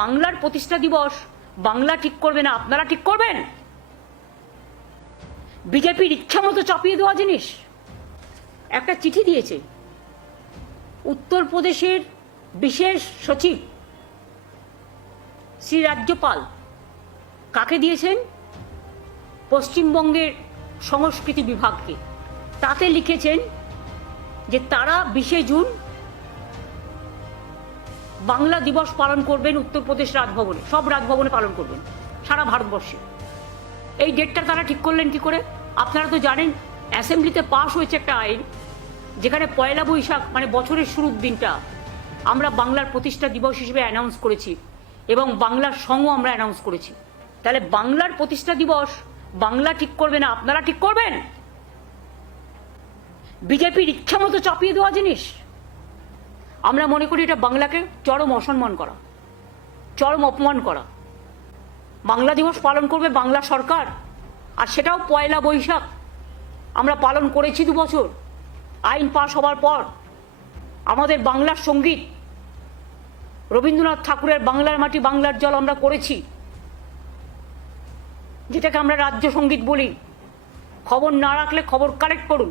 বাংলার প্রতিষ্ঠা দিবস বাংলা ঠিক করবে না, আপনারা ঠিক করবেন? বিজেপির ইচ্ছা মতো চাপিয়ে দেওয়া জিনিস। একটা চিঠি দিয়েছে উত্তরপ্রদেশের বিশেষ সচিব শ্রী রাজ্যপাল। কাকে দিয়েছেন? পশ্চিমবঙ্গের সংস্কৃতি বিভাগকে। তাতে লিখেছেন যে তারা 20শে জুন বাংলা দিবস পালন করবেন উত্তরপ্রদেশ রাজভবনে, সব রাজভবনে পালন করবেন সারা ভারতবর্ষে। এই ডেটটা তারা ঠিক করলেন কি করে? আপনারা তো জানেন অ্যাসেম্বলিতে পাশ হয়েছে একটা আইন যেখানে পয়লা বৈশাখ মানে বছরের শুরুর দিনটা আমরা বাংলার প্রতিষ্ঠা দিবস হিসেবে অ্যানাউন্স করেছি এবং বাংলার সঙ্গও আমরা অ্যানাউন্স করেছি। তাহলে বাংলার প্রতিষ্ঠা দিবস বাংলা ঠিক করবে না, আপনারা ঠিক করবেন? বিজেপির ইচ্ছা মতো চাপিয়ে দেওয়া জিনিস। আমরা মনে করি এটা বাংলাকে চরম অসম্মান করা, চরম অপমান করা। বাংলা দিবস পালন করবে বাংলা সরকার, আর সেটাও পয়লা বৈশাখ। আমরা পালন করেছি 2 বছর আইন পাশ হবার পর। আমাদের বাংলার সঙ্গীত রবীন্দ্রনাথ ঠাকুরের বাংলার মাটি বাংলার জল আমরা করেছি, যেটাকে আমরা রাজ্য সঙ্গীত বলি। খবর না রাখলে খবর কালেক্ট করুন।